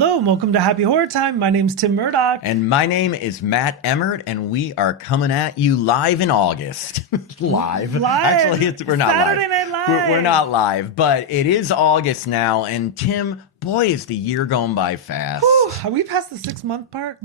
Hello, and welcome to Happy Horror Time. My name's Tim Murdoch. And my name is Matt Emmert, and we are coming at you live in August. live. Actually, we're not Saturday live. Night Live. We're not live, but it is August now, and Tim, boy, is the year going by fast. Whew, are we past the 6-month part?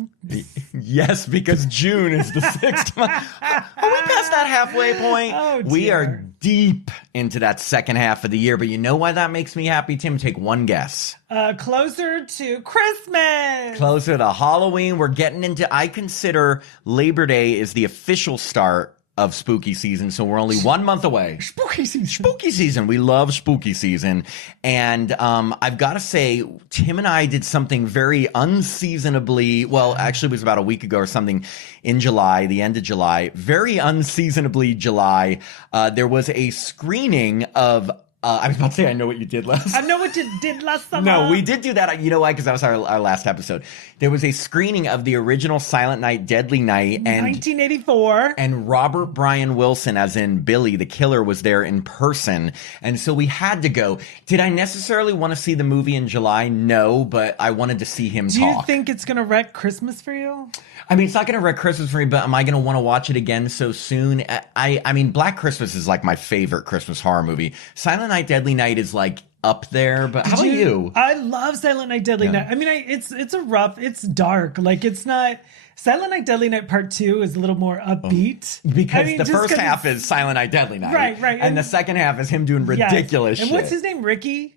Yes, because June is the 6th month. Are we past that halfway point? Oh, dear. We are deep into that second half of the year, but you know why that makes me happy, Tim? Take one guess. Closer to Christmas. Closer to Halloween. We're getting into, I consider Labor Day is the official start of spooky season, so we're only 1 month away. Spooky season. Spooky season. We love spooky season. And I've got to say, Tim and I did something very unseasonably, well, actually it was about a week ago or something in July, the end of July, very unseasonably July. There was a screening of I was about to say, I know what you did last. I know what you did last summer. No, we did do that. You know why? Because that was our last episode. There was a screening of the original Silent Night, Deadly Night. And 1984. And Robert Brian Wilson, as in Billy, the killer, was there in person. And so we had to go. Did I necessarily want to see the movie in July? No, but I wanted to see him talk. Do you think it's going to wreck Christmas for you? I mean, it's not going to wreck Christmas for me, but am I going to want to watch it again so soon? I mean, Black Christmas is like my favorite Christmas horror movie. Silent Night, Deadly Night is like up there, but how about you? I love Silent Night, Deadly Night. I mean, it's dark. Like, it's not... Silent Night, Deadly Night Part 2 is a little more upbeat. Because the first half is Silent Night, Deadly Night. Right. And the second half is him doing ridiculous shit. And what's his name? Ricky?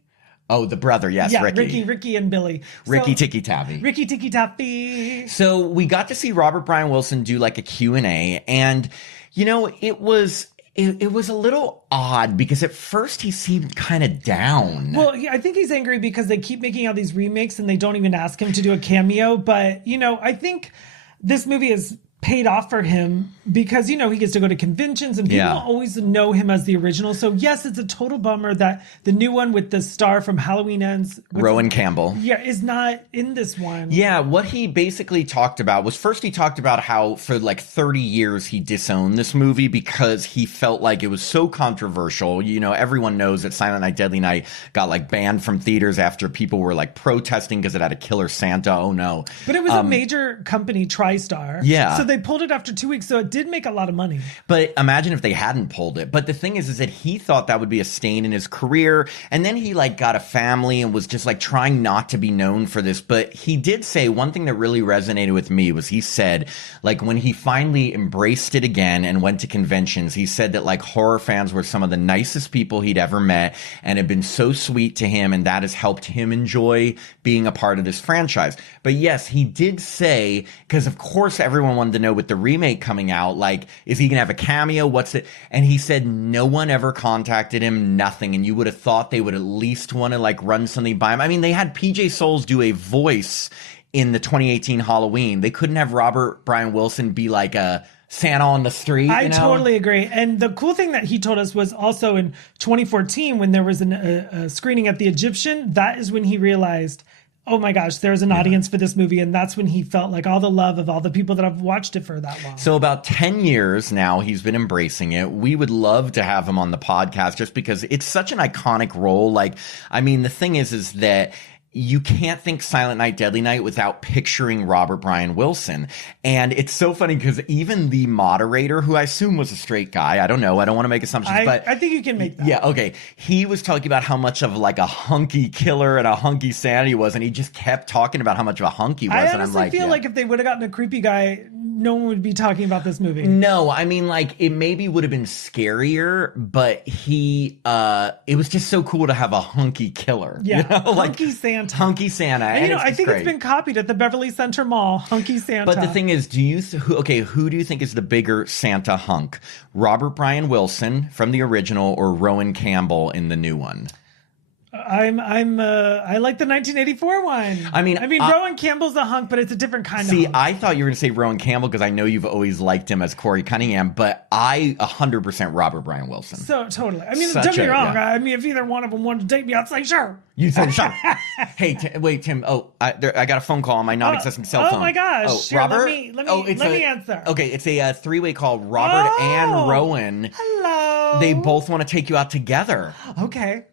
Oh, the brother, yes, yeah, Ricky. Ricky and Billy. Ricky Tikki Tavi. Ricky Tikki Tavi. So we got to see Robert Brian Wilson do like a Q&A, and, you know, it was a little odd because at first he seemed kind of down. Well, I think he's angry because they keep making out these remakes and they don't even ask him to do a cameo. But, you know, I think this movie is paid off for him because, you know, he gets to go to conventions and people always know him as the original. So yes, it's a total bummer that the new one with the star from Halloween Ends, Rowan Campbell, is not in this one. Yeah, what he basically talked about was, first he talked about how for like 30 years he disowned this movie because he felt like it was so controversial. You know, everyone knows that Silent Night, Deadly Night got like banned from theaters after people were like protesting because it had a killer Santa. Oh no. But it was a major company, TriStar. Yeah. So they pulled it after 2 weeks, so it did make a lot of money. But imagine if they hadn't pulled it. But the thing is that he thought that would be a stain in his career. And then he like got a family and was just like trying not to be known for this. But he did say one thing that really resonated with me was he said, like, when he finally embraced it again and went to conventions, he said that like horror fans were some of the nicest people he'd ever met and had been so sweet to him. And that has helped him enjoy being a part of this franchise. But yes, he did say, because of course everyone wanted to know with the remake coming out, like, is he gonna have a cameo? What's it? And he said no one ever contacted him, nothing. And you would have thought they would at least want to like run something by him. I mean, they had PJ Souls do a voice in the 2018 Halloween. They couldn't have Robert Brian Wilson be like a Santa on the street. I totally agree. And the cool thing that he told us was also in 2014 when there was a screening at the Egyptian, that is when he realized, oh my gosh, there's an audience for this movie. And that's when he felt like all the love of all the people that have watched it for that long. So about 10 years now, he's been embracing it. We would love to have him on the podcast just because it's such an iconic role. Like, I mean, the thing is that you can't think Silent Night, Deadly Night without picturing Robert Brian Wilson. And it's so funny because even the moderator, who I assume was a straight guy, I don't know, I don't want to make assumptions, but I think you can make that. Yeah, okay. He was talking about how much of like a hunky killer and a hunky Santa he was, and he just kept talking about how much of a hunk he was. I honestly feel like if they would have gotten a creepy guy, no one would be talking about this movie. No, I mean, like, it maybe would have been scarier, but it was just so cool to have a hunky killer. Yeah, you know? hunky Santa. Hunky Santa. And you know, I think it's been copied at the Beverly Center Mall, Hunky Santa. But the thing is, who do you think is the bigger Santa hunk? Robert Brian Wilson from the original or Rowan Campbell in the new one? I like the 1984 one. I mean, Rowan Campbell's a hunk, but it's a different kind of hunk. I thought you were going to say Rowan Campbell because I know you've always liked him as Corey Cunningham, but I 100% Robert Brian Wilson. So totally. I mean, don't get me wrong. Yeah. I mean, if either one of them wanted to date me, I'd say sure. You said sure. Hey, wait, Tim. Oh, I got a phone call on my non-existent cell phone. Oh my gosh. Oh, sure, Robert? Let me answer. Okay, it's a three-way call. Robert and Rowan. Hello. They both want to take you out together. Okay.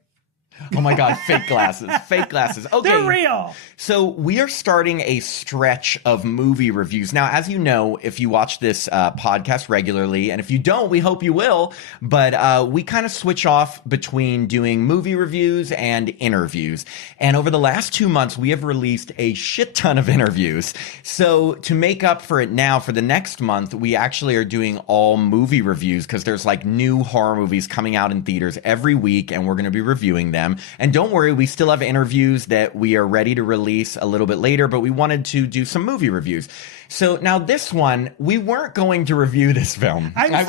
Oh my God, fake glasses, fake glasses. Okay. They're real. So we are starting a stretch of movie reviews. Now, as you know, if you watch this podcast regularly, and if you don't, we hope you will, but we kind of switch off between doing movie reviews and interviews. And over the last 2 months, we have released a shit ton of interviews. So to make up for it now, for the next month, we actually are doing all movie reviews because there's like new horror movies coming out in theaters every week, and we're going to be reviewing them. And don't worry, we still have interviews that we are ready to release a little bit later, but we wanted to do some movie reviews. So now this one, we weren't going to review this film. I'm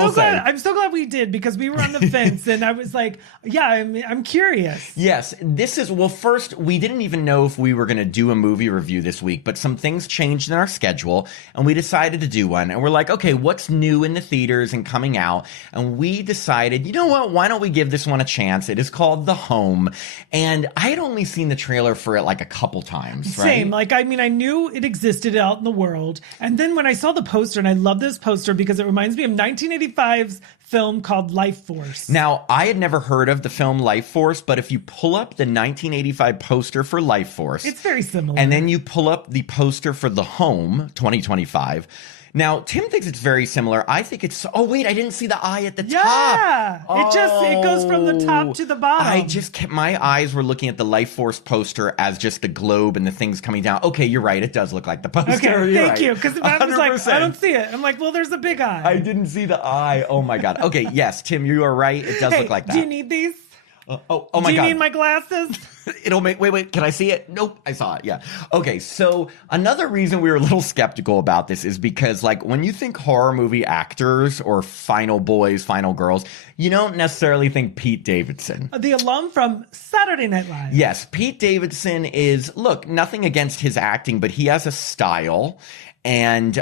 so glad we did, because we were on the fence and I was like, yeah, I'm curious. Yes, this is, well, first, we didn't even know if we were going to do a movie review this week, but some things changed in our schedule and we decided to do one. And we're like, okay, what's new in the theaters and coming out? And we decided, you know what, why don't we give this one a chance? It is called The Home. And I had only seen the trailer for it like a couple times, right? Same. Like, I mean, I knew it existed out in the world. And then when I saw the poster, and I love this poster because it reminds me of 1985's film called Life Force. Now, I had never heard of the film Life Force, but if you pull up the 1985 poster for Life Force, it's very similar. And then you pull up the poster for The Home 2025. Now, Tim thinks it's very similar. I think it's... Oh, wait, I didn't see the eye at the top. Yeah, it goes from the top to the bottom. I just kept... My eyes were looking at the Life Force poster as just the globe and the things coming down. Okay, you're right. It does look like the poster. Okay, you're thank you. Because I was like, I don't see it. I'm like, well, there's a big eye. I didn't see the eye. Oh, my God. Okay, yes, Tim, you are right. It does look like that. Do you need these? Oh my God. Do you need my glasses? It'll make, wait, can I see it? Nope, I saw it, yeah. Okay, so another reason we were a little skeptical about this is because, like, when you think horror movie actors or final boys, final girls, you don't necessarily think Pete Davidson. The alum from Saturday Night Live. Yes, Pete Davidson is, look, nothing against his acting, but he has a style, and,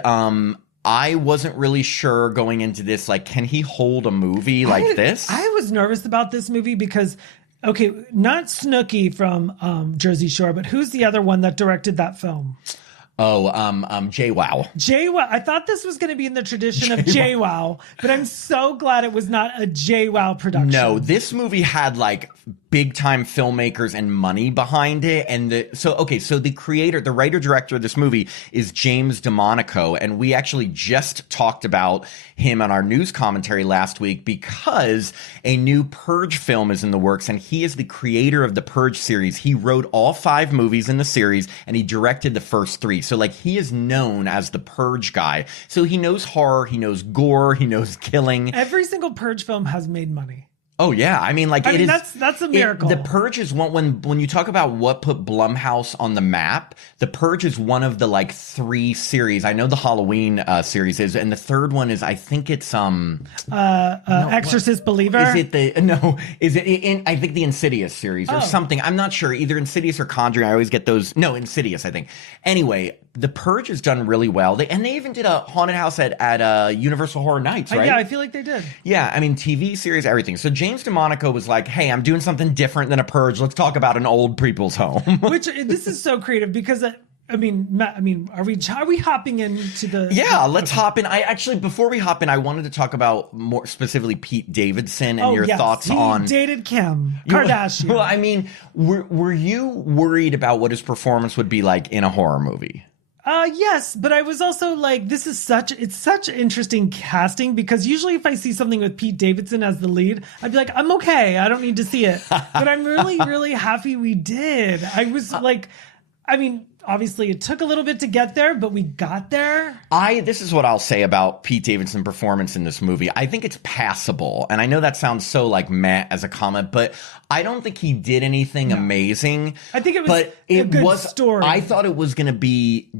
I wasn't really sure going into this, like, can he hold a movie like this? I was nervous about this movie because, okay, not Snooki from Jersey Shore, but who's the other one that directed that film? Oh, JWoww. JWoww. I thought this was going to be in the tradition of JWoww, but I'm so glad it was not a JWoww production. No, this movie had like big time filmmakers and money behind it. And so the creator, the writer director of this movie is James DeMonaco. And we actually just talked about him on our news commentary last week because a new Purge film is in the works. And he is the creator of the Purge series. He wrote all 5 movies in the series and he directed the first 3. So like he is known as the Purge guy. So he knows horror, he knows gore, he knows killing. Every single Purge film has made money. Oh yeah, I mean, like that's a miracle. The Purge is one when you talk about what put Blumhouse on the map. The Purge is one of the like 3 series. I know the Halloween series is, and the third one is I think it's Exorcist Believer. Is it Is it in? I think the Insidious series or something. I'm not sure. Either Insidious or Conjuring. I always get those. No, Insidious. I think. Anyway, the Purge has done really well. They even did a haunted house at Universal Horror Nights, right? Yeah, I feel like they did. Yeah, I mean, TV series, everything. So James DeMonaco was like, hey, I'm doing something different than a Purge. Let's talk about an old people's home. Which, this is so creative because... I mean, Matt, are we hopping into the... Yeah, let's hop in. Before we hop in, I wanted to talk about more specifically Pete Davidson and your thoughts on... He dated Kim Kardashian. Well, I mean, were you worried about what his performance would be like in a horror movie? Yes, but I was also like, it's such interesting casting because usually if I see something with Pete Davidson as the lead, I'd be like, I'm okay. I don't need to see it. But I'm really, really happy we did. I was like, I mean... Obviously, it took a little bit to get there, but we got there. This is what I'll say about Pete Davidson's performance in this movie. I think it's passable. And I know that sounds so like meh as a comment, but I don't think he did anything amazing. I think it was a good story. I thought it was going to be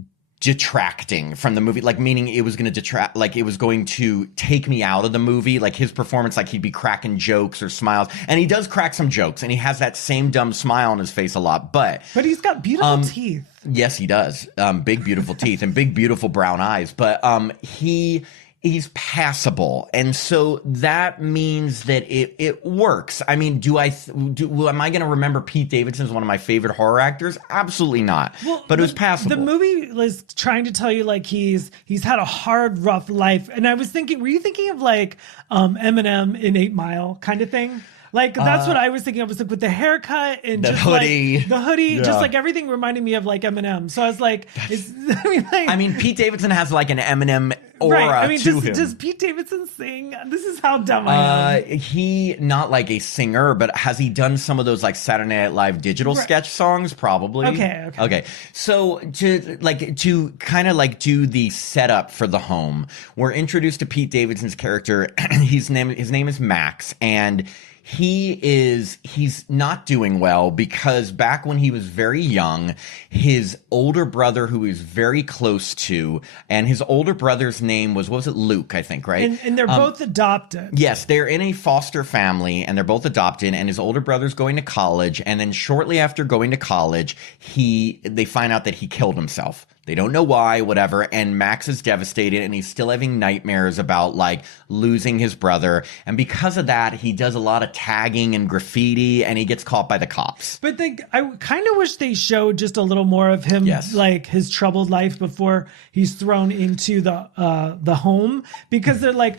detracting from the movie, like meaning it was going to detract, like it was going to take me out of the movie, like his performance, like he'd be cracking jokes or smiles, and he does crack some jokes and he has that same dumb smile on his face a lot, but he's got beautiful teeth. Yes, he does. Big beautiful teeth and big beautiful brown eyes, but he's passable, and so that means that it works. I mean, am I going to remember Pete Davidson as one of my favorite horror actors? Absolutely not. Well, but it was passable. The movie was trying to tell you like he's had a hard, rough life, and I was thinking, were you thinking of like Eminem in 8 Mile kind of thing? Like that's what I was thinking. I was like with the haircut and the just hoodie. like the hoodie, just like everything reminded me of like Eminem. So I was like, I mean, Pete Davidson has like an Eminem aura right. I mean, to him. Does Pete Davidson sing? This is how dumb I am. He not like a singer, but has he done some of those like Saturday Night Live digital sketch songs? Probably. Okay. So to kind of like do the setup for the home, we're introduced to Pete Davidson's character. His name is Max, and he's not doing well because back when he was very young, his older brother, who he's very close to, and his older brother's name was, what was it, Luke, I think, right? And they're both adopted. Yes, they're in a foster family, and they're both adopted, and his older brother's going to college, and then shortly after going to college, they find out that he killed himself. They don't know why, whatever, and Max is devastated, and he's still having nightmares about, like, losing his brother, and because of that, he does a lot of tagging and graffiti, and he gets caught by the cops. But I kind of wish they showed just a little more of him, like, his troubled life before he's thrown into the home, because they're like,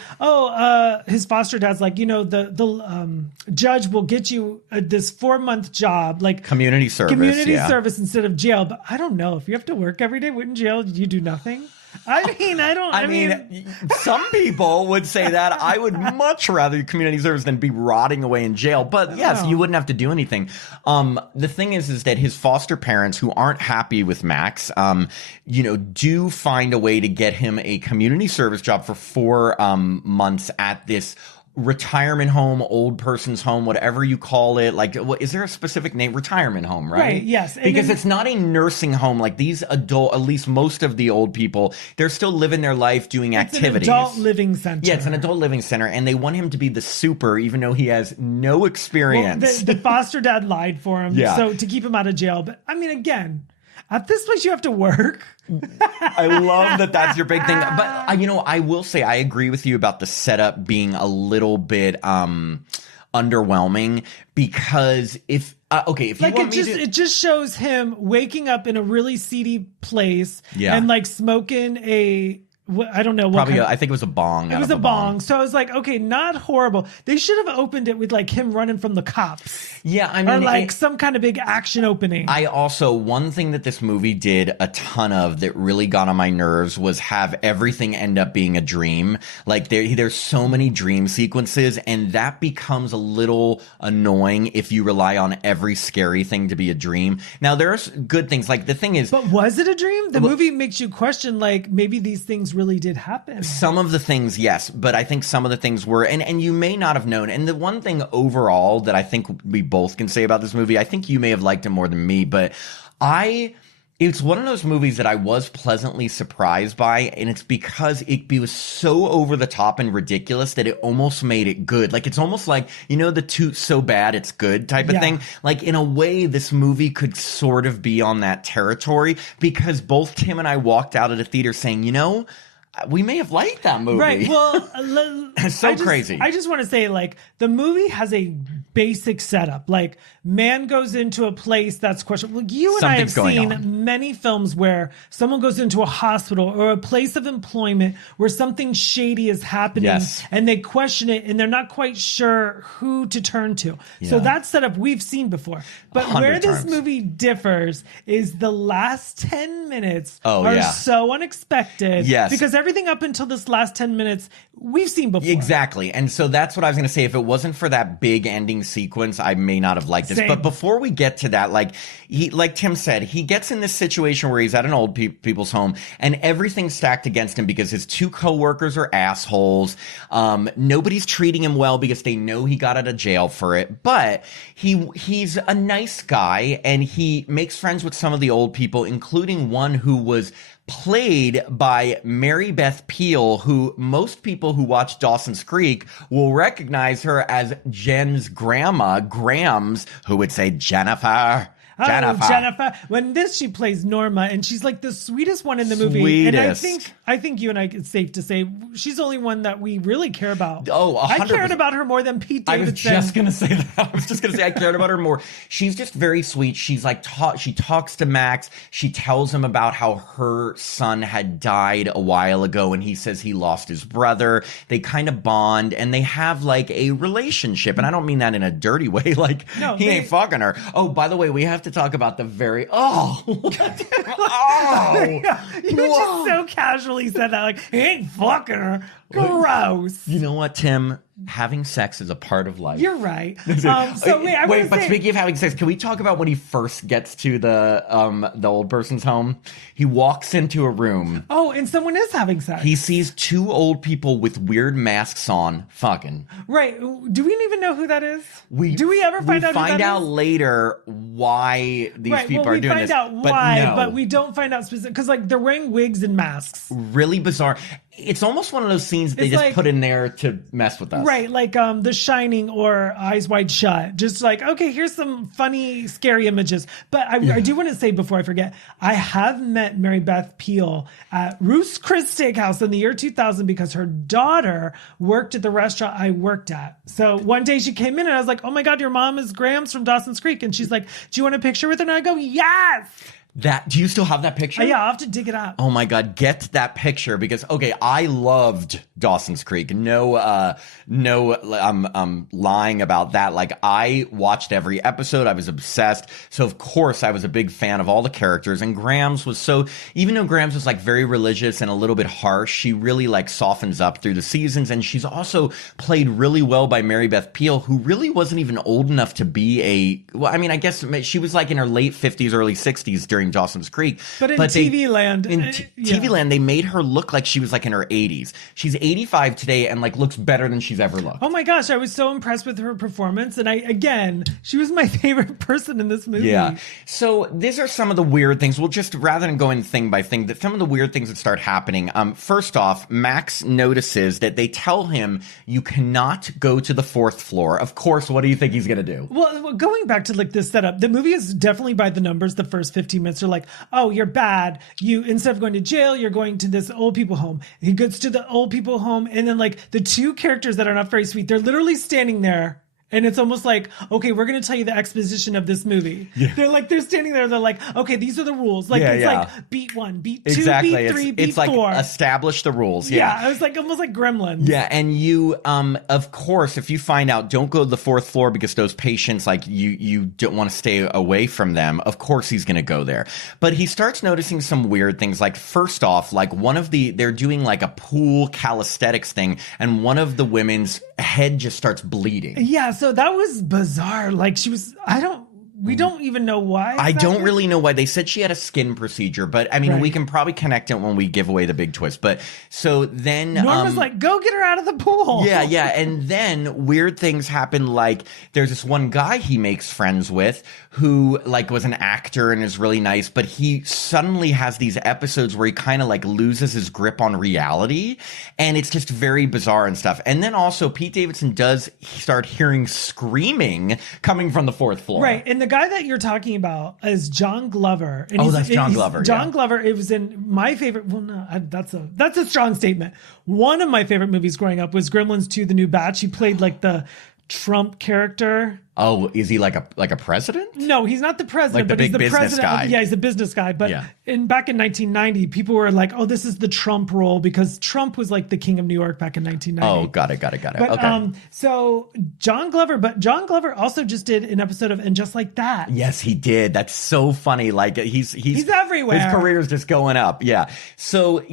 his foster dad's like, the judge will get you this 4-month job, like community service instead of jail. But I don't know, if you have to work every day, wouldn't jail you do nothing? I mean, some people would say that. I would much rather do service than be rotting away in jail. But yes, you wouldn't have to do anything. The thing is that his foster parents, who aren't happy with Max, do find a way to get him a community service job for 4 months at this retirement home, old person's home, whatever you call it. Like, is there a specific name? Retirement home, right? Right, yes. Because it's not a nursing home. Like these at least most of the old people, they're still living their life doing activities. It's an adult living center. Yeah, it's an adult living center. And they want him to be the super, even though he has no experience. Well, the foster dad lied for him. So to keep him out of jail. But I mean, again, at this place you have to work. I love that that's your big thing. But, I will say I agree with you about the setup being a little bit underwhelming because if you like want it just shows him waking up in a really seedy place and like smoking I don't know. I think it was a bong. It was a bong. So I was like, okay, not horrible. They should have opened it with like him running from the cops. Yeah, I mean, or like some kind of big action opening. One thing that this movie did a ton of that really got on my nerves was have everything end up being a dream. Like there's so many dream sequences, and that becomes a little annoying if you rely on every scary thing to be a dream. Now there's good things. Like the thing is, but was it a dream? The movie makes you question, like maybe these things really did happen. Some of the things, yes, but I think some of the things were, and you may not have known. And the one thing overall that I think we both can say about this movie, I think you may have liked it more than me, but it's one of those movies that I was pleasantly surprised by, and it's because it was so over the top and ridiculous that it almost made it good. Like, it's almost like, the toot so bad it's good type of thing. Like, in a way, this movie could sort of be on that territory because both Tim and I walked out of the theater saying, we may have liked that movie. Right. Well, it's crazy. I just want to say, like, the movie has a basic setup. Like, man goes into a place that's questionable. Like, you and I have seen many films where someone goes into a hospital or a place of employment where something shady is happening and they question it and they're not quite sure who to turn to. Yeah. So that setup we've seen before. But where this movie differs is the last 10 minutes are so unexpected. Yes. Because everything up until this last 10 minutes we've seen before. Exactly. And so that's what I was going to say. If it wasn't for that big ending sequence, I may not have liked this. But before we get to that, like Tim said, he gets in this situation where he's at an old people's home and everything's stacked against him because his 2 coworkers are assholes. Nobody's treating him well because they know he got out of jail for it. But he's a nice guy and he makes friends with some of the old people, including one who was played by Mary Beth Peele, who most people who watch Dawson's Creek will recognize her as Jen's grandma, Grams, who would say, Jennifer, Oh, Jennifer. Jennifer. When this, she plays Norma, and she's like the sweetest one in the movie. And I think you and I, it's safe to say, she's the only one that we really care about. Oh, 100%. I cared about her more than Pete Davidson. I was just gonna say that. I was just gonna say I cared about her more. She's just very sweet. She's like, she talks to Max. She tells him about how her son had died a while ago, and he says he lost his brother. They kind of bond, and they have like a relationship, and I don't mean that in a dirty way. Like, no, he ain't fucking her. Oh, by the way, we have to talk about the very you just so casually said that, like, he ain't fucking her. Gross. You know what, Tim? Having sex is a part of life. You're right. But speaking of having sex, can we talk about when he first gets to the old person's home? He walks into a room. Oh, and someone is having sex. He sees two old people with weird masks on, fucking. Right. Do we even know who that is? Do we ever find out? We find out later why these people are doing this. We find out why, but we don't find out specific because like they're wearing wigs and masks. Really bizarre. It's almost one of those scenes that they just put in there to mess with us. Right, like The Shining or Eyes Wide Shut. Just like, okay, here's some funny, scary images. But I do want to say before I forget, I have met Mary Beth Peele at Ruth's Chris Steakhouse in the year 2000 because her daughter worked at the restaurant I worked at. So one day she came in and I was like, oh my God, your mom is Grams from Dawson's Creek. And she's like, do you want a picture with her? And I go, yes! Do you still have that picture? Yeah, I'll have to dig it up. Oh my God, get that picture because I loved Dawson's Creek. No, I'm lying about that. Like I watched every episode. I was obsessed. So of course I was a big fan of all the characters. And Grams was even though Grams was like very religious and a little bit harsh, she really like softens up through the seasons. And she's also played really well by Mary Beth Peele, who really wasn't even old enough to be I guess she was like in her late 50s, early 60s during Dawson's Creek. But in TV land, TV land, they made her look like she was like in her 80s. She's 85 today and like looks better than she's ever looked. Oh my gosh, I was so impressed with her performance. And she was my favorite person in this movie. Yeah. So these are some of the weird things. We'll just, rather than going thing by thing, some of the weird things that start happening. First off, Max notices that they tell him you cannot go to the 4th floor. Of course, what do you think he's going to do? Well, going back to like this setup, the movie is definitely by the numbers. The first 15 minutes are like, oh, you're bad. You, instead of going to jail, you're going to this old people home. He goes to the old people home. And then like the two characters that are not very sweet, they're literally standing there. And it's almost like, okay, we're going to tell you the exposition of this movie. Yeah. They're standing there. They're like, okay, these are the rules. Like, like beat 1, beat 2, beat 3, beat 4. It's like establish the rules. Yeah. It was like almost like Gremlins. Yeah. And you, of course, if you find out, don't go to the 4th floor because those patients, like you don't want to stay away from them. Of course, he's going to go there. But he starts noticing some weird things. Like first off, like they're doing like a pool calisthenics thing. And one of the women's head just starts bleeding. Yeah. So that was bizarre. Like we don't even know why. I don't really know why. They said she had a skin procedure, but I mean, we can probably connect it when we give away the big twist. But so then Norma's like, go get her out of the pool. Yeah. And then weird things happen. Like there's this one guy he makes friends with who like was an actor and is really nice, but he suddenly has these episodes where he kind of like loses his grip on reality. And it's just very bizarre and stuff. And then also Pete Davidson does start hearing screaming coming from the 4th floor. Right. And the guy that you're talking about is John Glover. And that's John Glover. John Glover. It was in my favorite. Well, no, that's a strong statement. One of my favorite movies growing up was Gremlins 2: The New Batch. He played like the Trump character. Oh, is he like a president? No, he's not the president, like but he's the business president. Guy. Yeah, he's a business guy. But back in 1990, people were like, "Oh, this is the Trump role," because Trump was like the king of New York back in 1990. Oh, got it. But, okay. So John Glover also just did an episode of And Just Like That. Yes, he did. That's so funny. Like he's everywhere. His career's just going up. Yeah. So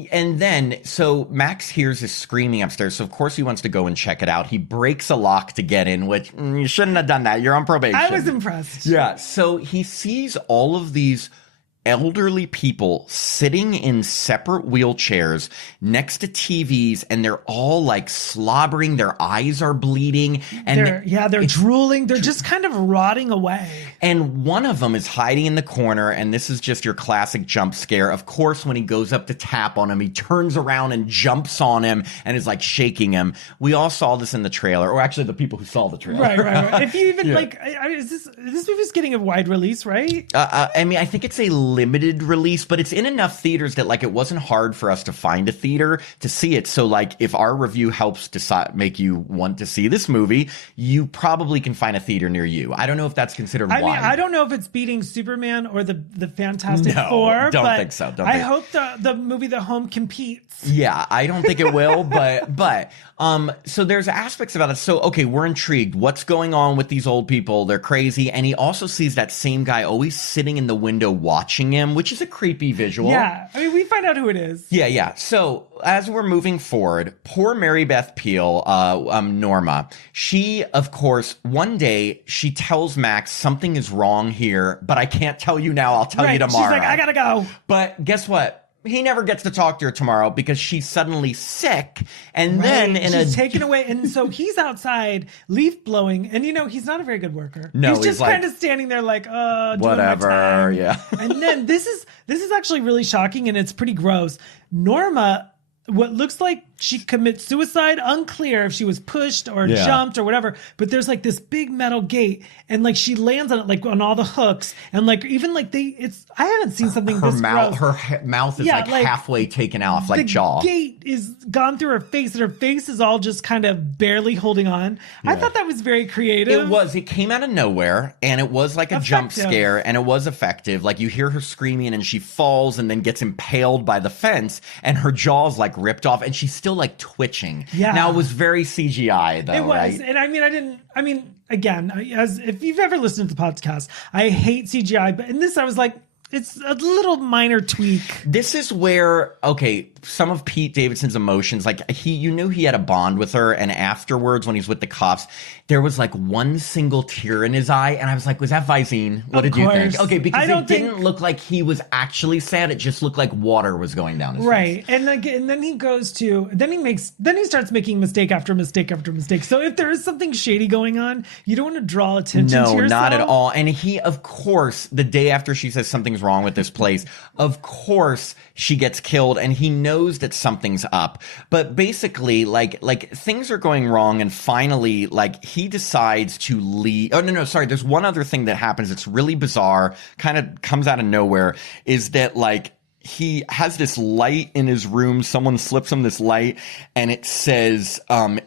Max hears this screaming upstairs. So of course he wants to go and check it out. He breaks a lock to get in, which you shouldn't have done that. You're on probation. I was impressed. Yeah. So he sees all of these elderly people sitting in separate wheelchairs next to TVs, and they're all like slobbering. Their eyes are bleeding. And they're drooling. They're just kind of rotting away. And one of them is hiding in the corner, and this is just your classic jump scare. Of course, when he goes up to tap on him, he turns around and jumps on him and is like shaking him. We all saw this in the trailer, or actually the people who saw the trailer. Right. If you even this movie's getting a wide release, right? I mean, I think it's a limited release, but it's in enough theaters that like it wasn't hard for us to find a theater to see it. So like if our review helps make you want to see this movie, you probably can find a theater near you. I don't know if that's considered wide. I don't know if it's beating Superman or the Fantastic Four. Don't think so. I hope the movie The Home competes. Yeah, I don't think it will, but so there's aspects about it. So okay, we're intrigued. What's going on with these old people? They're crazy. And he also sees that same guy always sitting in the window watching him, which is a creepy visual. Yeah, I mean, we find out who it is. Yeah. So as we're moving forward, poor Mary Beth Peele, Norma, she, of course, one day she tells Max something is wrong here, but I can't tell you now. I'll tell you tomorrow. She's like, I gotta go. But guess what? He never gets to talk to her tomorrow because she's suddenly sick, and then she's taken away, and so he's outside leaf blowing, and he's not a very good worker. No, he's just kind of standing there like, whatever, yeah. And then this is actually really shocking, and it's pretty gross. Norma, what looks like she commits suicide, unclear if she was pushed or jumped or whatever, but there's like this big metal gate, and like she lands on it, like on all the hooks, and like even like I haven't seen something this gross. Her mouth is like halfway taken off, like jaw. The gate is gone through her face, and her face is all just kind of barely holding on. Yeah. I thought that was very creative. It came out of nowhere, and it was like a jump scare, and it was effective. Like you hear her screaming, and she falls and then gets impaled by the fence, and her jaw's like ripped off, and she's still like twitching. Yeah. Now it was very CGI though, it was, right? And again, as if you've ever listened to the podcast, I hate CGI, but in this I was like, it's a little minor tweak. This is where, some of Pete Davidson's emotions, like you knew he had a bond with her, and afterwards when he's with the cops, there was like one single tear in his eye, and I was like, was that Visine? What did you think? Okay, because it didn't look like he was actually sad, it just looked like water was going down his face. Right, and then he starts making mistake after mistake after mistake. So if there is something shady going on, you don't want to draw attention to yourself. No, not at all. And he, of course, the day after she says something's wrong with this place, of course she gets killed, and he knows that something's up. But basically, like things are going wrong, and finally, like he decides to leave. Oh no, sorry. There's one other thing that happens. It's really bizarre. Kind of comes out of nowhere. Is that like he has this light in his room. Someone slips him this light, and it says,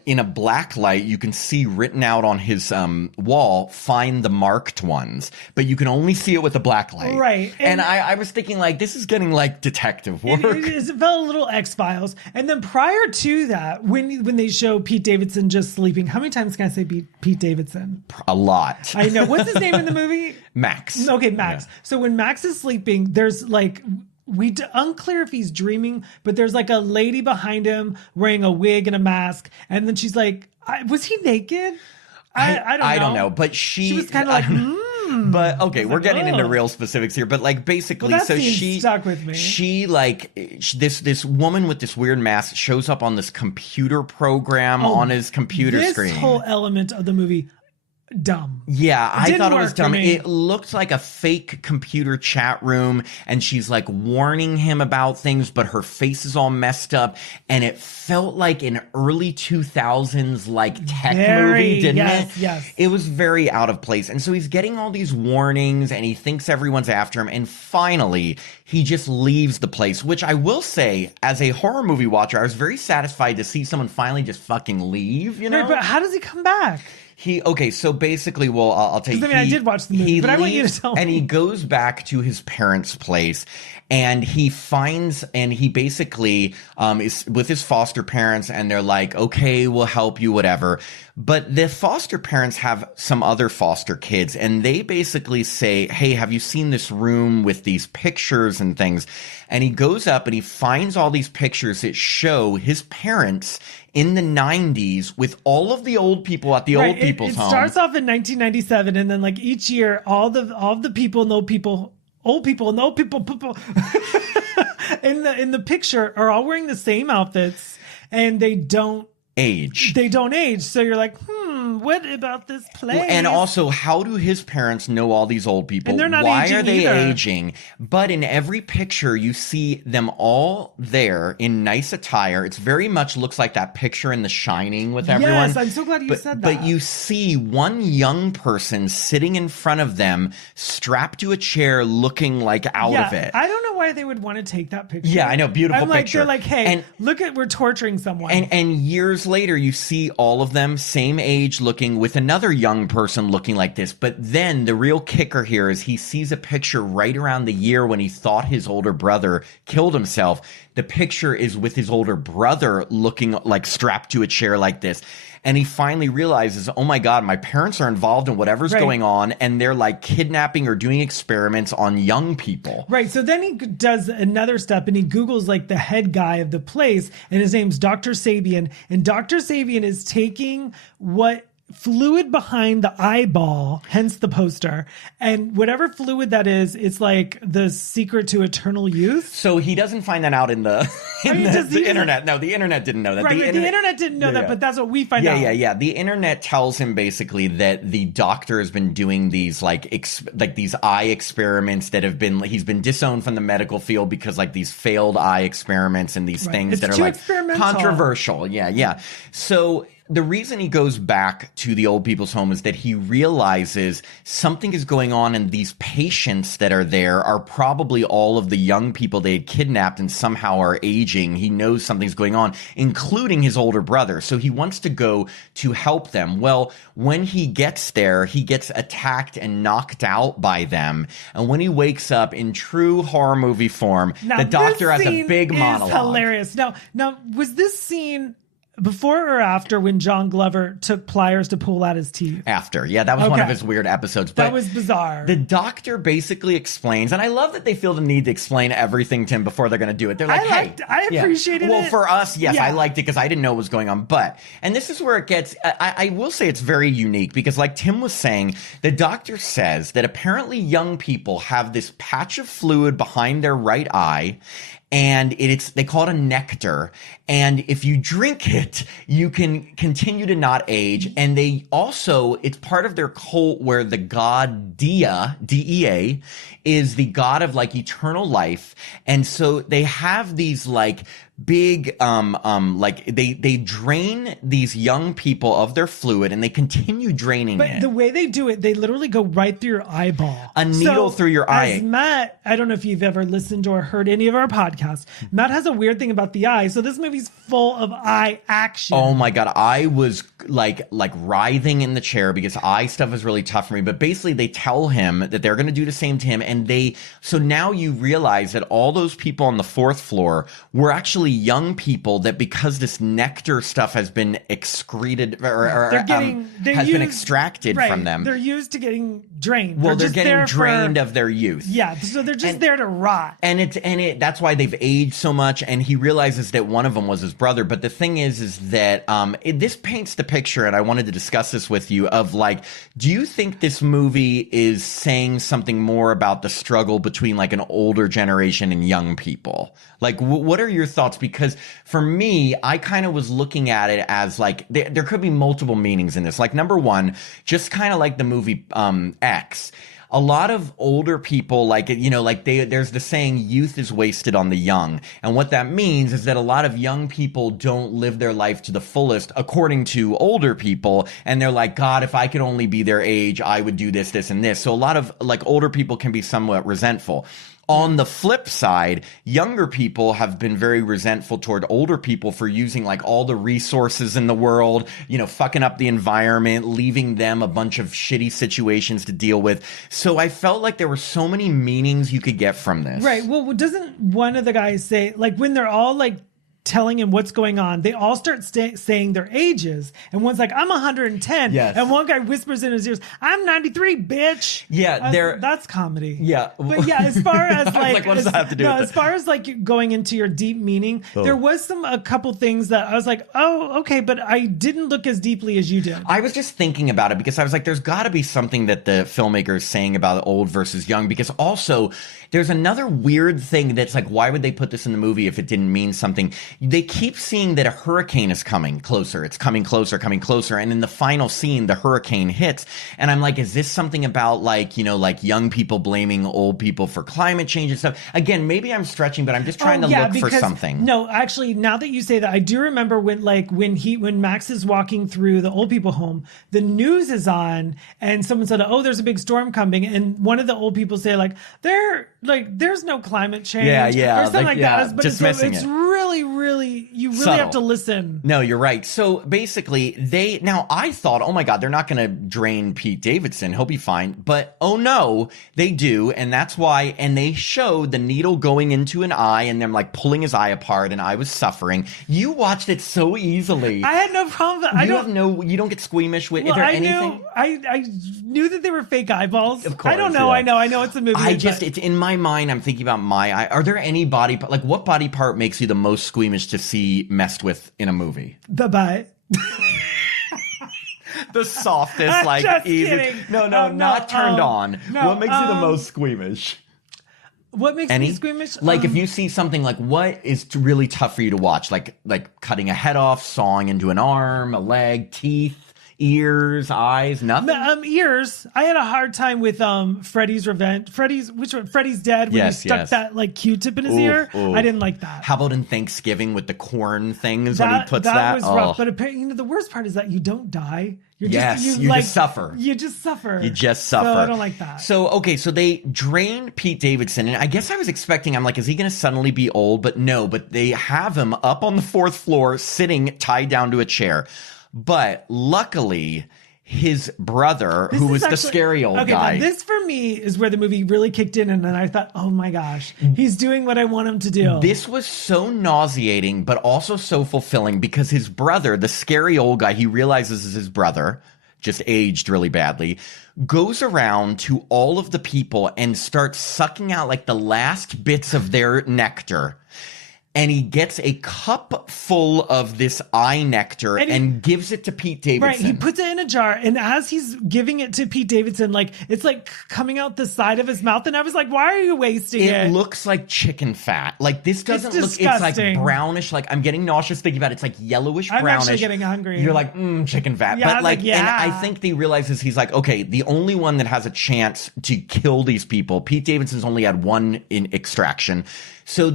in a black light, you can see written out on his wall, "Find the marked ones," but you can only see it with a black light. Right. And I was thinking, like, this is getting like detective work. It felt a little X-Files. And then prior to that, when they show Pete Davidson just sleeping, how many times can I say Pete Davidson? A lot. I know. What's his name in the movie? Max. Okay, Max. Yeah. So when Max is sleeping, there's like, unclear if he's dreaming, but there's like a lady behind him wearing a wig and a mask, and then she's like, was he naked? I don't know. But she was kind of like, But okay, we're getting into real specifics here. But like basically, so she stuck with me. She this woman with this weird mask shows up on this computer program on his computer screen. This whole element of the movie. Dumb. Yeah, I thought it was dumb. It looked like a fake computer chat room, and she's like warning him about things, but her face is all messed up, and it felt like an early 2000s like tech movie, didn't it? Yes. It was very out of place. And so he's getting all these warnings, and he thinks everyone's after him, and finally he just leaves the place, which I will say, as a horror movie watcher, I was very satisfied to see someone finally just fucking leave, you know? Right, but how does he come back? So basically, well, I'll tell you. I did watch the movie, but I want you to tell me. And he goes back to his parents' place, and he basically is with his foster parents, and they're like, okay, we'll help you, whatever. But the foster parents have some other foster kids, and they basically say, hey, have you seen this room with these pictures and things? And he goes up and he finds all these pictures that show his parents in the 90s with all of the old people at the old people's home. It starts off in 1997, and then like each year, all the people and the old people old people, and the old people in the picture are all wearing the same outfits, and they don't age. They don't age. So you're like, what about this place? And also, how do his parents know all these old people? And they're not Why aging are they either. aging? But in every picture, you see them all there in nice attire. It's very much looks like that picture in The Shining with everyone. Yes, I'm so glad you said that. But you see one young person sitting in front of them, strapped to a chair, looking like out of it. I don't know why they would want to take that picture. Yeah, I know, beautiful picture. They're like, hey, look at, we're torturing someone. And years later, you see all of them, same age looking, with another young person looking like this. But then the real kicker here is he sees a picture right around the year when he thought his older brother killed himself. The picture is with his older brother looking like strapped to a chair like this. And he finally realizes, oh my God, my parents are involved in whatever's going on, and they're like kidnapping or doing experiments on young people. Right. So then he does another step and he Googles like the head guy of the place, and his name's Dr. Sabian. And Dr. Sabian is taking what fluid behind the eyeball, hence the poster, and whatever fluid that is, it's like the secret to eternal youth. So he doesn't find that out in the internet. No, the internet didn't know that. Right, the internet didn't know that, but that's what we find out. Yeah. The internet tells him basically that the doctor has been doing these like these eye experiments that have been, he's been disowned from the medical field because like these failed eye experiments and these things that are like controversial. Yeah. So the reason he goes back to the old people's home is that he realizes something is going on, and these patients that are there are probably all of the young people they had kidnapped and somehow are aging. He knows something's going on, including his older brother. So he wants to go to help them. Well, when he gets there, he gets attacked and knocked out by them. And when he wakes up in true horror movie form, the doctor has a big monologue. Hilarious. Now, was this scene before or after when John Glover took pliers to pull out his teeth? After. Yeah, that was one of his weird episodes. But that was bizarre. The doctor basically explains, and I love that they feel the need to explain everything to him before they're going to do it. They're like, I appreciated it. Well, for us, yes, I liked it because I didn't know what was going on. But, and this is where it gets, I will say it's very unique because like Tim was saying, the doctor says that apparently young people have this patch of fluid behind their right eye, and they call it a nectar. And if you drink it, you can continue to not age. And they also, it's part of their cult where the god Dea, D-E-A, is the god of like eternal life. And so they have these like big, like they drain these young people of their fluid, and they continue draining it. But the way they do it, they literally go right through your eyeball. A needle through your eye. As Matt, I don't know if you've ever listened or heard any of our podcasts. Matt has a weird thing about the eye. So this movie's full of eye action. Oh my God. I was like writhing in the chair because eye stuff is really tough for me. But basically they tell him that they're going to do the same to him. And so now you realize that all those people on the fourth floor were actually young people that because this nectar stuff has been excreted has been extracted from them. They're used to getting drained. Well, they're getting drained of their youth. Yeah, so they're just there to rot. And that's why they've aged so much. And he realizes that one of them was his brother. But the thing is that this paints the picture, and I wanted to discuss this with you, of like, do you think this movie is saying something more about the struggle between like an older generation and young people? Like, what are your thoughts? Because for me, I kind of was looking at it as like, there could be multiple meanings in this. Like, number one, just kind of like the movie X. A lot of older people, like, you know, like there's the saying, youth is wasted on the young. And what that means is that a lot of young people don't live their life to the fullest according to older people. And they're like, God, if I could only be their age, I would do this, this, and this. So a lot of like older people can be somewhat resentful. On the flip side, younger people have been very resentful toward older people for using like all the resources in the world, you know, fucking up the environment, leaving them a bunch of shitty situations to deal with. So I felt like there were so many meanings you could get from this. Right. Well, doesn't one of the guys say, like, when they're all like telling him what's going on, they all start saying their ages. And one's like, I'm 110. Yes. And one guy whispers in his ears, I'm 93, bitch. Yeah, that's comedy. Yeah. But yeah, as far as like, what does that have to do with as far as like going into your deep meaning, there was a couple things that I was like, oh, okay, but I didn't look as deeply as you did. I was just thinking about it because I was like, there's got to be something that the filmmaker is saying about old versus young, because also there's another weird thing that's like, why would they put this in the movie if it didn't mean something? They keep seeing that a hurricane is coming closer. It's coming closer, coming closer. And in the final scene, the hurricane hits. And I'm like, is this something about like, like young people blaming old people for climate change and stuff? Again, maybe I'm stretching, but I'm just trying to look for something. No, actually, now that you say that, I do remember when Max is walking through the old people home, the news is on and someone said, oh, there's a big storm coming. And one of the old people say there's no climate change. Yeah. Or something like that. But it's really, you really subtle. have to listen. No, you're right. So basically I thought, oh my God, they're not going to drain Pete Davidson. He'll be fine. But oh no, they do. And that's why, and they showed the needle going into an eye and them like pulling his eye apart, and I was suffering. You watched it so easily. I had no problem. You don't get squeamish with, is there anything? I knew that they were fake eyeballs. Of course. I don't know. Yeah. I know it's a movie. It's in my mind. I'm thinking about my eye. Are there any body, like what body part makes you the most squeamish to see messed with in a movie? The butt. The softest, like just easy. kidding. No, not turned on. No, what makes you the most squeamish? What makes me squeamish? Like if you see something like, what is really tough for you to watch? Like cutting a head off, sawing into an arm, a leg, teeth, ears, eyes, nothing? Ears. I had a hard time with Freddy's Revenge. Freddy's Dead, when he stuck that like Q-tip in his ear. I didn't like that. How about in Thanksgiving with the corn things when he puts that? That was rough. But apparently, the worst part is that you don't die. You just suffer. You just suffer. So I don't like that. So, okay, so they drained Pete Davidson, and I guess I was expecting, I'm like, is he going to suddenly be old? But no, but they have him up on the 4th floor, sitting, tied down to a chair. But luckily, his brother, who was the scary old guy. This for me is where the movie really kicked in, and then I thought, oh my gosh, he's doing what I want him to do. This was so nauseating, but also so fulfilling, because his brother, the scary old guy, he realizes is his brother, just aged really badly, goes around to all of the people and starts sucking out like the last bits of their nectar. And he gets a cup full of this eye nectar and gives it to Pete Davidson. Right, he puts it in a jar, and as he's giving it to Pete Davidson, like it's like coming out the side of his mouth, and I was like, why are you wasting it? It looks like chicken fat. Like this doesn't look, it's like brownish, like I'm getting nauseous thinking about it. It's like yellowish brownish. I'm actually getting hungry. You're like, chicken fat. Yeah, but like, and I think he realizes, he's like, okay, the only one that has a chance to kill these people, Pete Davidson's only had one in extraction. So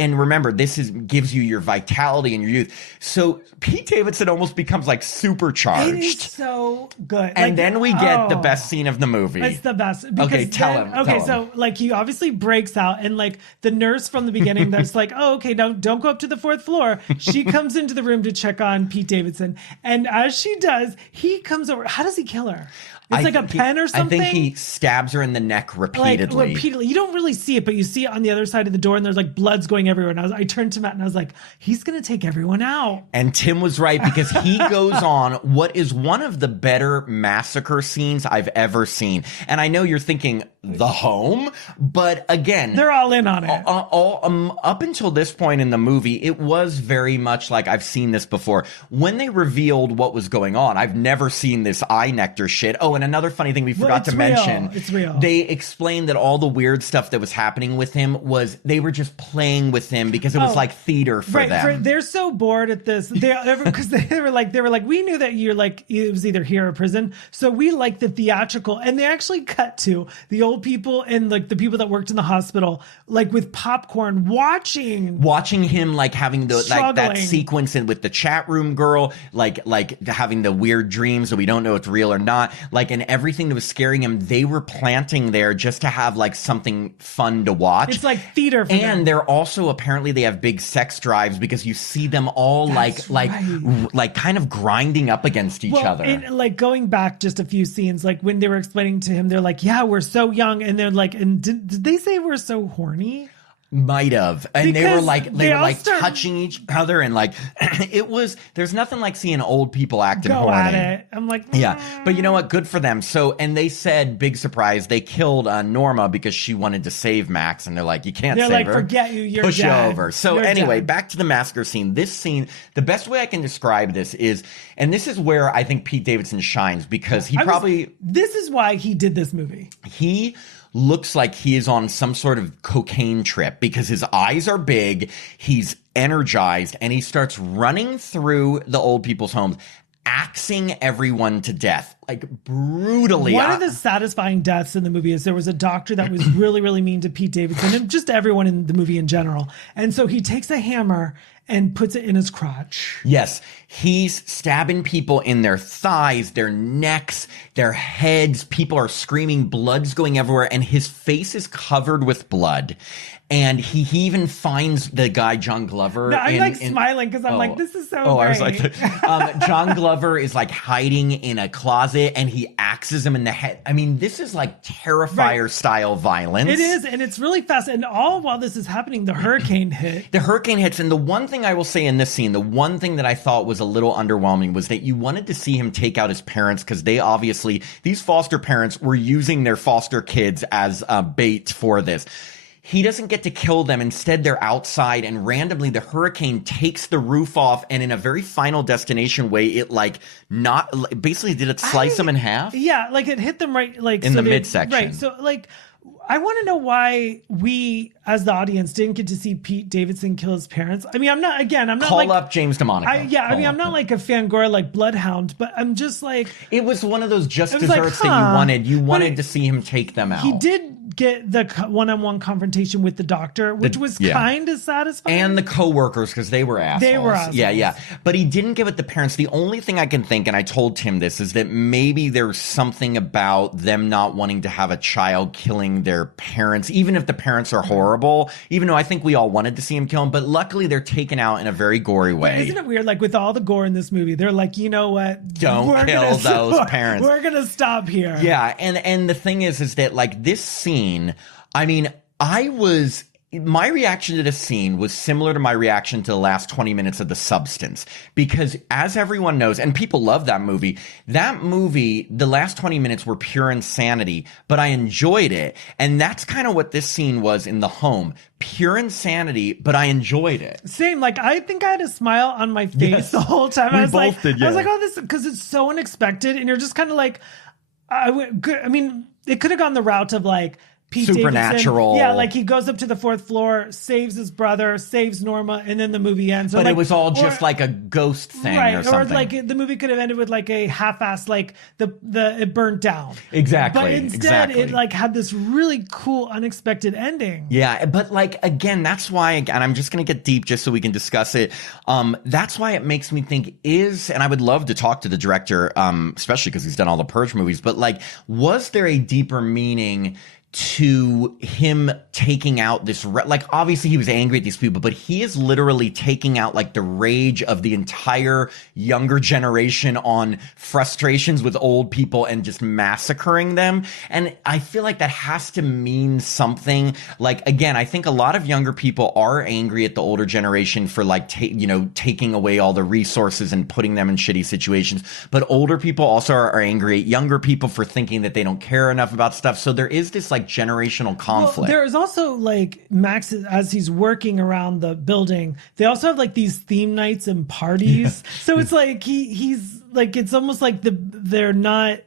and remember, gives you your vitality and your youth. So Pete Davidson almost becomes like supercharged. It is so good. And then we get the best scene of the movie. It's the best. Okay, tell him. So like he obviously breaks out, and like the nurse from the beginning that's like, oh, okay, don't go up to the 4th floor. She comes into the room to check on Pete Davidson. And as she does, he comes over. How does he kill her? It's like a pen or something. I think he stabs her in the neck repeatedly. Like, repeatedly. You don't really see it, but you see it on the other side of the door, and there's like blood's going everywhere. And I turned to Matt and I was like, he's going to take everyone out. And Tim was right, because he goes on what is one of the better massacre scenes I've ever seen. And I know you're thinking, the home? But again, they're all in on it. Up until this point in the movie, it was very much like I've seen this before. When they revealed what was going on, I've never seen this eye nectar shit. Oh, and another funny thing we forgot to mention. It's real. They explained that all the weird stuff that was happening with him was they were just playing with him because it was like theater for them. They're so bored at this. Because they were like, we knew that you're like, it was either here or prison. So we like the theatrical. And they actually cut to the old people and like the people that worked in the hospital, like with popcorn, watching him like having the like that sequence in with the chat room girl, like having the weird dreams that we don't know if it's real or not, like, and everything that was scaring him, they were planting there just to have like something fun to watch. It's like theater for them. And they're also, apparently they have big sex drives, because you see them all like kind of grinding up against each other. And like going back just a few scenes, like when they were explaining to him, they're like, yeah, we're so young. And they're like, and did they say we're so horny? Might have. And they were like touching each other, and like there's nothing like seeing old people acting horny. At it. I'm like, yeah. But you know what? Good for them. So, and they said, big surprise, they killed Norma because she wanted to save Max, and they're like, you can't save her. They're like, forget you, you're push dead. you over. So anyway, back to the massacre scene. This scene, the best way I can describe this is, and this is where I think Pete Davidson shines, because this is why he did this movie. He looks like he is on some sort of cocaine trip, because his eyes are big, he's energized, and he starts running through the old people's homes, axing everyone to death, like brutally. One of the satisfying deaths in the movie is there was a doctor that was really, really mean to Pete Davidson and just everyone in the movie in general. And so he takes a hammer and puts it in his crotch. Yes, he's stabbing people in their thighs, their necks, their heads. People are screaming, blood's going everywhere, and his face is covered with blood. And he even finds the guy, John Glover. No, I'm smiling because I'm like, this is so great. I was like, John Glover is like hiding in a closet, and he axes him in the head. I mean, this is like Terrifier style violence. It is, and it's really fast. And all while this is happening, the hurricane hit. The hurricane hits, and the one thing I will say in this scene, the one thing that I thought was a little underwhelming was that you wanted to see him take out his parents, because they obviously, these foster parents were using their foster kids as bait for this. He doesn't get to kill them. Instead, they're outside, and randomly the hurricane takes the roof off, and in a very Final Destination way, it basically did it slice them in half? Yeah, like it hit them right, like in the midsection. Right. So like, I want to know why we, as the audience, didn't get to see Pete Davidson kill his parents. I mean, I'm not Call up James DeMonaco. I'm not like a fangirl like Bloodhound, but I'm just like, it was one of those just desserts that you wanted. You wanted to see him take them out. He did get the one-on-one confrontation with the doctor, which was kind of satisfying. And the co-workers, because they were assholes. They were assholes. Yeah. But he didn't give it the parents. The only thing I can think, and I told Tim this, is that maybe there's something about them not wanting to have a child killing their parents, even if the parents are horrible, even though I think we all wanted to see him kill him. But luckily, they're taken out in a very gory way. But isn't it weird? Like, with all the gore in this movie, they're like, you know what? Don't kill those parents. We're going to stop here. Yeah. And the thing is that, like, this scene, I mean, my reaction to this scene was similar to my reaction to the last 20 minutes of The Substance, because as everyone knows, and people love that movie, the last 20 minutes were pure insanity, but I enjoyed it. And that's kind of what this scene was in the home. Pure insanity, but I enjoyed it. Same. Like, I think I had a smile on my face the whole time. I was like, oh, this, because it's so unexpected. And you're just kind of like, I mean, it could have gone the route of like, Pete supernatural. Davidson, like he goes up to the 4th floor, saves his brother, saves Norma, and then the movie ends. But it was all just like a ghost thing, or something. Or like the movie could have ended with like a half-ass, like it burnt down. Exactly. But instead, it like had this really cool, unexpected ending. Yeah, but like again, that's why. And I'm just gonna get deep just so we can discuss it. That's why it makes me think and I would love to talk to the director, especially because he's done all the Purge movies. But like, was there a deeper meaning to him taking out this, like, obviously he was angry at these people, but he is literally taking out like the rage of the entire younger generation on frustrations with old people and just massacring them. And I feel like that has to mean something. Like, again, I think a lot of younger people are angry at the older generation for like, taking away all the resources and putting them in shitty situations. But older people also are angry at younger people for thinking that they don't care enough about stuff. So there is this like generational conflict. Well, there is also like Max, as he's working around the building, they also have like these theme nights and parties. So it's like he's like, it's almost like they're not,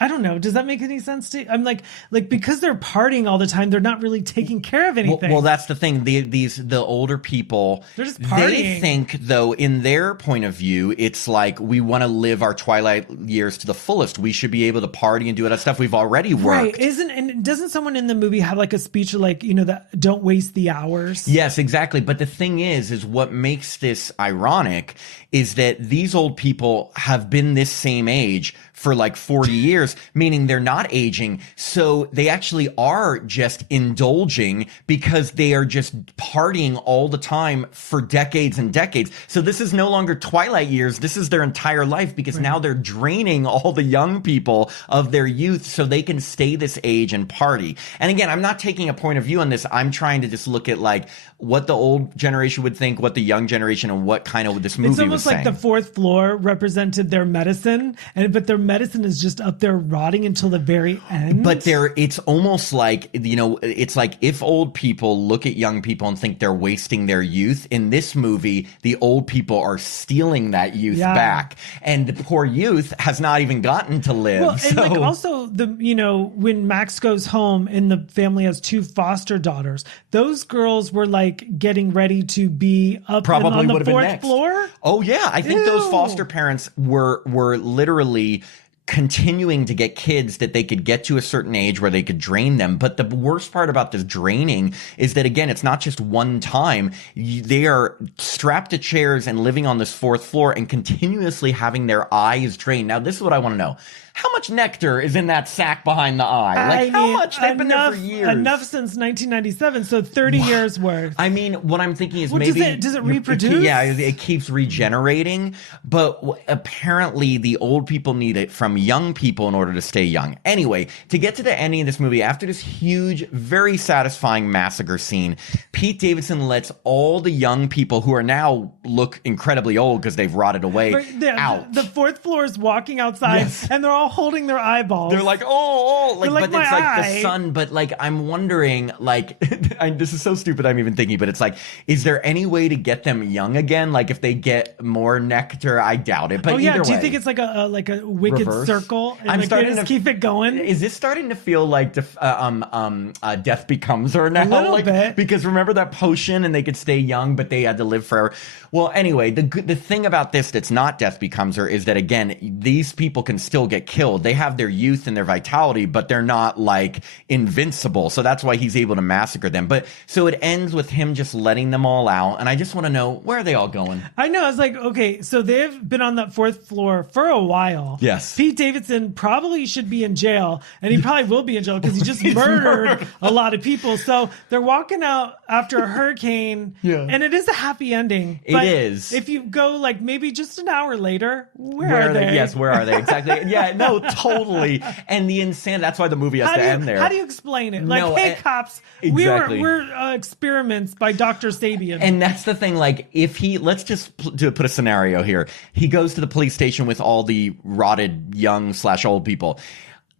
I don't know. Does that make any sense to you? I'm like because they're partying all the time, they're not really taking care of anything. Well, that's the thing. The older people, they're just partying. They think, though, in their point of view, it's like, we want to live our twilight years to the fullest. We should be able to party and do all that stuff we've already worked. Right. And doesn't someone in the movie have like a speech like, that don't waste the hours? Yes, exactly. But the thing is what makes this ironic is that these old people have been this same age for like 40 years. years, meaning they're not aging. So they actually are just indulging because they are just partying all the time for decades and decades. So this is no longer twilight years. This is their entire life because now they're draining all the young people of their youth so they can stay this age and party. And again, I'm not taking a point of view on this. I'm trying to just look at like what the old generation would think, what the young generation, and what kind of this movie was saying. It's almost like the fourth floor represented their medicine, but their medicine is just up there rotting until the very end. But it's almost like, you know, it's like if old people look at young people and think they're wasting their youth, in this movie, the old people are stealing that youth back. And the poor youth has not even gotten to live. Well, and like also when Max goes home and the family has 2 foster daughters, those girls were like getting ready to be up on the 4th floor. Oh yeah, I think those foster parents were literally continuing to get kids that they could get to a certain age where they could drain them. But the worst part about this draining is that, again, it's not just one time. They are strapped to chairs and living on this 4th floor and continuously having their eyes drained. Now, this is what I want to know. How much nectar is in that sack behind the eye? Like, how much? They've been there for years. Enough since 1997, so 30 years worth. I mean, what I'm thinking is does it reproduce? It keeps regenerating, but apparently the old people need it from young people in order to stay young. Anyway, to get to the ending of this movie, after this huge, very satisfying massacre scene, Pete Davidson lets all the young people who are now look incredibly old because they've rotted away out. The 4th floor is walking outside, and they're all holding their eyeballs. They're like, but it's like the sun. But like, I'm wondering, like, this is so stupid. I'm even thinking, but it's like, is there any way to get them young again? Like, if they get more nectar, I doubt it. But either way, do you think it's like a wicked reverse circle? And I'm starting to keep it going. Is this starting to feel like Death Becomes Her now? A little bit. Because remember that potion, and they could stay young, but they had to live forever. Well, anyway, the thing about this that's not Death Becomes Her is that, again, these people can still get killed. They have their youth and their vitality, but they're not like invincible. So that's why he's able to massacre them. But so it ends with him just letting them all out. And I just want to know, where are they all going? I know. I was like, okay, so they've been on that 4th floor for a while. Yes. Pete Davidson probably should be in jail, and he probably will be in jail because he just murdered a lot of people. So they're walking out after a hurricane, and it is a happy ending. It is. If you go like maybe just an hour later, where are they? Yes, where are they? Exactly. Yeah, no, totally. And the insane, that's why the movie has to end there. How do you explain it? Like, hey, cops, exactly. we're experiments by Dr. Sabian. And that's the thing, like, if let's just put a scenario here. He goes to the police station with all the rotted young/old people.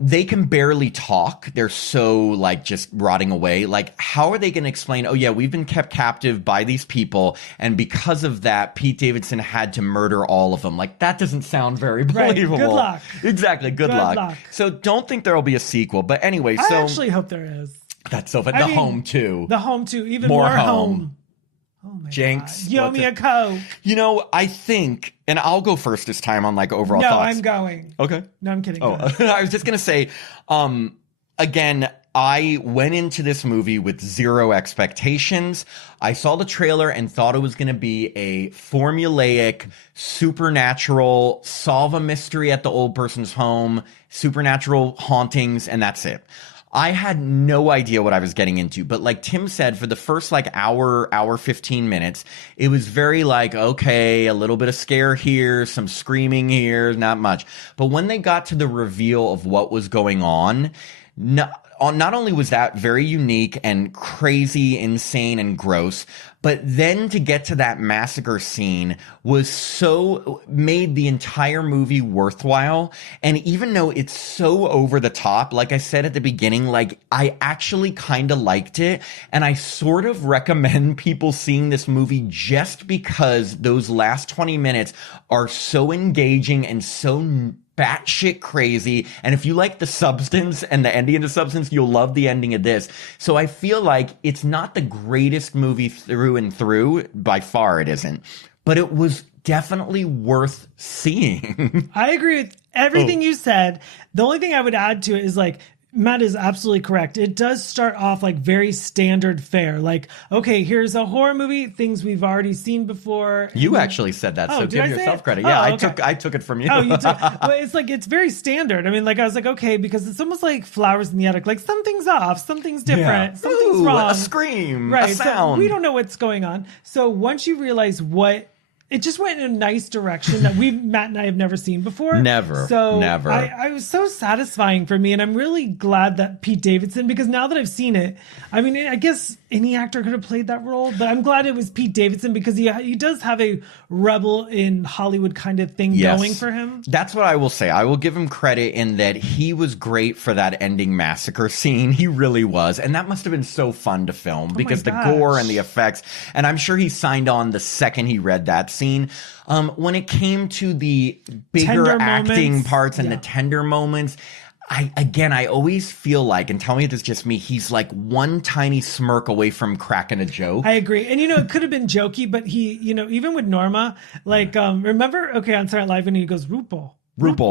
They can barely talk. They're so like just rotting away. Like, how are they going to explain, oh yeah, we've been kept captive by these people, and because of that, Pete Davidson had to murder all of them? Like, that doesn't sound very believable. Good luck. Exactly. Good luck. So don't think there'll be a sequel. But anyway, I actually hope there is. That's so fun. The Home 2. The Home 2. Even more home. Oh my Jinx. God. You owe me a Coke. You know, I think, and I'll go first this time on like overall thoughts. No, I'm going. Okay. No, I'm kidding. Oh, I was just going to say, again, I went into this movie with zero expectations. I saw the trailer and thought it was going to be a formulaic, supernatural, solve a mystery at the old person's home, supernatural hauntings, and that's it. I had no idea what I was getting into, but like Tim said, for the first like hour 15 minutes, it was very like, okay, a little bit of scare here, some screaming here, not much. But when they got to the reveal of what was going on, not only was that very unique and crazy, insane, and gross, but then to get to that massacre scene made the entire movie worthwhile. And even though it's so over the top, like I said at the beginning, like I actually kind of liked it. And I sort of recommend people seeing this movie just because those last 20 minutes are so engaging and so batshit crazy. And if you like The Substance and the ending of The Substance, you'll love the ending of this. So I feel like it's not the greatest movie through and through. By far it isn't. But it was definitely worth seeing. I agree with everything you said. The only thing I would add to it is like, Matt is absolutely correct. It does start off like very standard fare. Like, okay, here's a horror movie, things we've already seen before. You actually said that, so give yourself credit. Yeah, I took it from you. Oh, you took. Well, it's very standard. I mean, like I was like, okay, because it's almost like Flowers in the Attic. Like something's off, something's different, something's wrong. A scream, right? A sound. So we don't know what's going on. So once you realize what. It just went in a nice direction that Matt and I have never seen before. Never. I was so satisfying for me. And I'm really glad that Pete Davidson, because now that I've seen it, I mean, I guess any actor could have played that role, but I'm glad it was Pete Davidson because he does have a rebel in Hollywood kind of thing going for him. That's what I will say. I will give him credit in that he was great for that ending massacre scene. He really was. And that must have been so fun to film because the gore and the effects. And I'm sure he signed on the second he read that scene. When it came to the bigger acting parts and the tender moments, I always feel like, and tell me if it's just me, he's like one tiny smirk away from cracking a joke. I agree. And, it could have been jokey, but he, even with Norma, like, remember, on Saturday Night Live when he goes, RuPaul.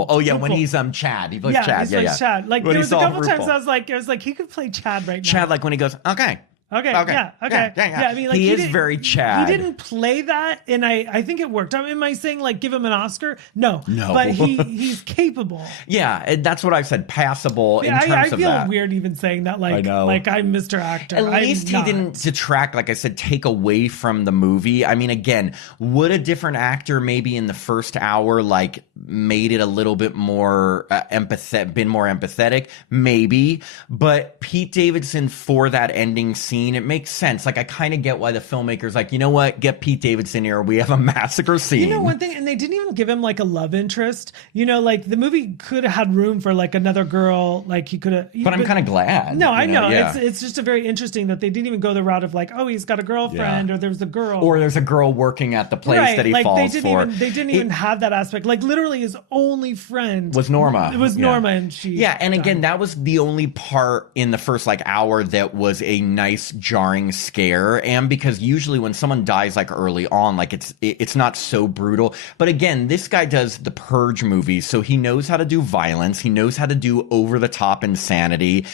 Oh yeah, when he's Chad. He plays Chad. He's Chad. Like, there was a couple times I was like, he could play Chad right now. Chad, like when he goes, okay. Yeah. I mean, like, he is very Chad. He didn't play that, and I think it worked. Am I saying like give him an Oscar? No. But he's capable. Yeah, that's what I've said. Passable in terms of that. I feel weird even saying that. Like, I know. Like I'm Mr. Actor. At least he didn't detract, like I said, take away from the movie. I mean, again, would a different actor maybe in the first hour like made it a little bit more been more empathetic? Maybe, but Pete Davidson for that ending scene. It makes sense. Like, I kind of get why the filmmaker's like, you know what? Get Pete Davidson here. We have a massacre scene. One thing, and they didn't even give him like a love interest. Like the movie could have had room for like another girl. Like he could have. But I'm kind of glad. No, I know. Yeah. It's just a very interesting that they didn't even go the route of like, oh, he's got a girlfriend, or there's a girl, or there's a girl working at the place that he falls for. They didn't even have that aspect. Like literally, his only friend was Norma. It was Norma, and she. Yeah, and again, that was the only part in the first like hour that was a nice jarring scare, and because usually when someone dies like early on, like it's not so brutal. But again, this guy does the Purge movies, so he knows how to do violence, he knows how to do over the top insanity.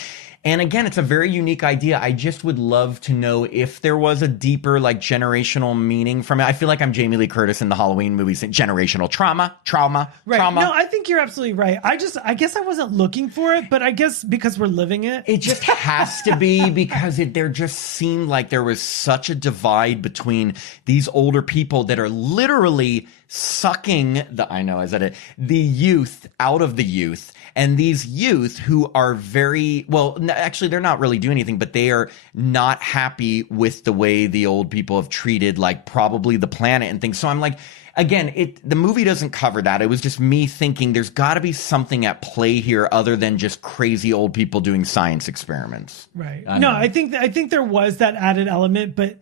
And again, it's a very unique idea. I just would love to know if there was a deeper, like, generational meaning from it. I feel like I'm Jamie Lee Curtis in the Halloween movies. Generational trauma. Right. No, I think you're absolutely right. I guess I wasn't looking for it, but I guess because we're living it. It just has to be because there just seemed like there was such a divide between these older people that are literally sucking the youth out of the youth. And these youth who are actually, they're not really doing anything, but they are not happy with the way the old people have treated, like, probably the planet and things. So I'm like, again, the movie doesn't cover that. It was just me thinking there's got to be something at play here other than just crazy old people doing science experiments. Right. I think there was that added element, but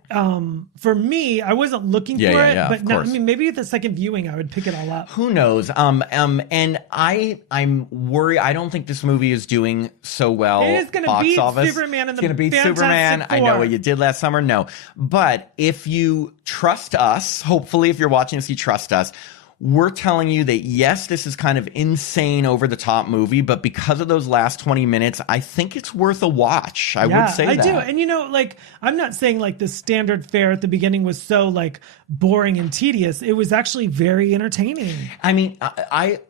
for me, I wasn't looking for it. But now, I mean, maybe at the second viewing, I would pick it all up. Who knows? And I'm worried. I don't think this movie is doing so well. It is going to beat Superman and the Fantastic Four. I know what you did last summer. No, but if you trust us, hopefully, if you're watching this, you trust us. We're telling you that, yes, this is kind of insane, over the top movie, but because of those last 20 minutes, I think it's worth a watch. I would say that. I do. And, like, I'm not saying like the standard fare at the beginning was so like boring and tedious. It was actually very entertaining. I mean,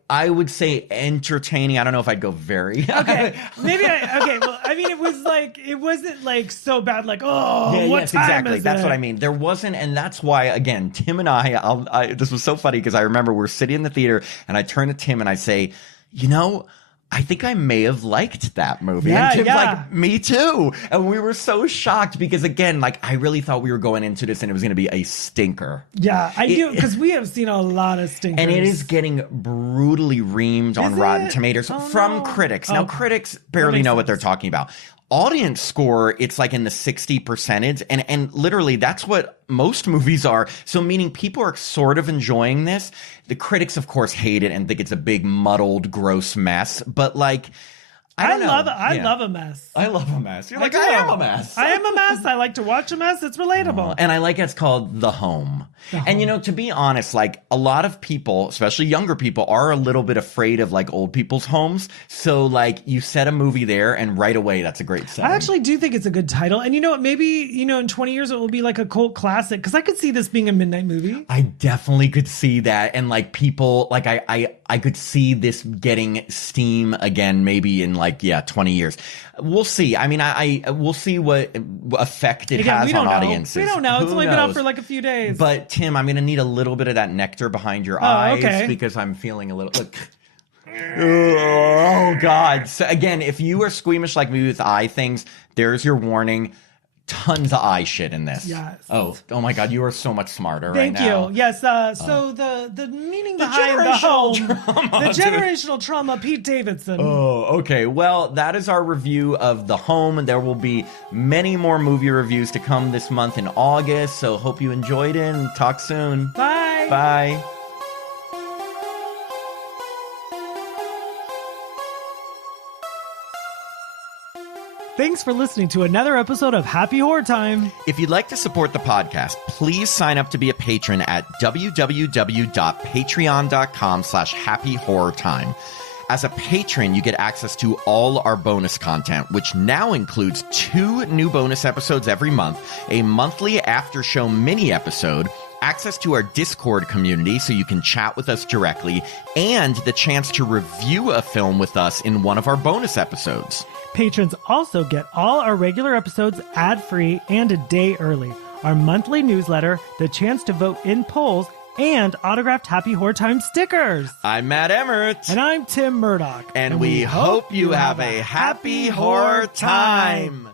I would say entertaining. I don't know if I'd go very. Okay. Well, I mean, it wasn't like so bad. Like, what time exactly. Is That's it? what I mean. There wasn't, and that's why, again, Tim and I this was so funny because I remember we're sitting in the theater and I turn to Tim and I say, I think I may have liked that movie. Yeah, and Tim's like, me too. And we were so shocked because, again, like, I really thought we were going into this and it was going to be a stinker. Yeah, I do, because we have seen a lot of stinkers. And it is getting brutally reamed on Rotten Tomatoes from critics. Now, critics barely know what they're talking about. Audience score, it's like in the 60%, and literally that's what most movies are. So meaning people are sort of enjoying this. The critics, of course, hate it and think it's a big muddled, gross mess. But like, I love a mess. I love a mess. You're like, I am a mess. I am a mess. I like to watch a mess. It's relatable. And I like it's called The Home. And, you know, to be honest, like a lot of people, especially younger people, are a little bit afraid of like old people's homes. So like you set a movie there and right away, that's a great setting. I actually do think it's a good title. And you know what? Maybe, you know, in 20 years, it will be like a cult classic because I could see this being a midnight movie. I definitely could see that. And like people, like I could see this getting steam again, maybe in like, 20 years. We'll see. I mean, we'll see what effect it has on audiences. We don't know. It's only been out for like a few days. But Tim, I'm going to need a little bit of that nectar behind your eyes because I'm feeling a little. Look. Oh God. So again, if you are squeamish like me with eye things, there's your warning. Tons of eye shit in this. Yes. Oh my God, you are so much smarter Thank right now. Thank you. Yes. So the meaning behind the home, the generational trauma, Pete Davidson. Oh, okay. Well, that is our review of The Home. There will be many more movie reviews to come this month in August. So hope you enjoyed it and talk soon. Bye. Bye. Thanks for listening to another episode of Happy Horror Time. If you'd like to support the podcast, please sign up to be a patron at www.patreon.com/happyhorrortime. As a patron, you get access to all our bonus content, which now includes 2 new bonus episodes every month, a monthly after-show mini episode, access to our Discord community so you can chat with us directly, and the chance to review a film with us in one of our bonus episodes. Patrons also get all our regular episodes ad-free and a day early, our monthly newsletter, the chance to vote in polls, and autographed Happy Horror Time stickers. I'm Matt Emmert. And I'm Tim Murdoch. And we hope you have a happy horror time.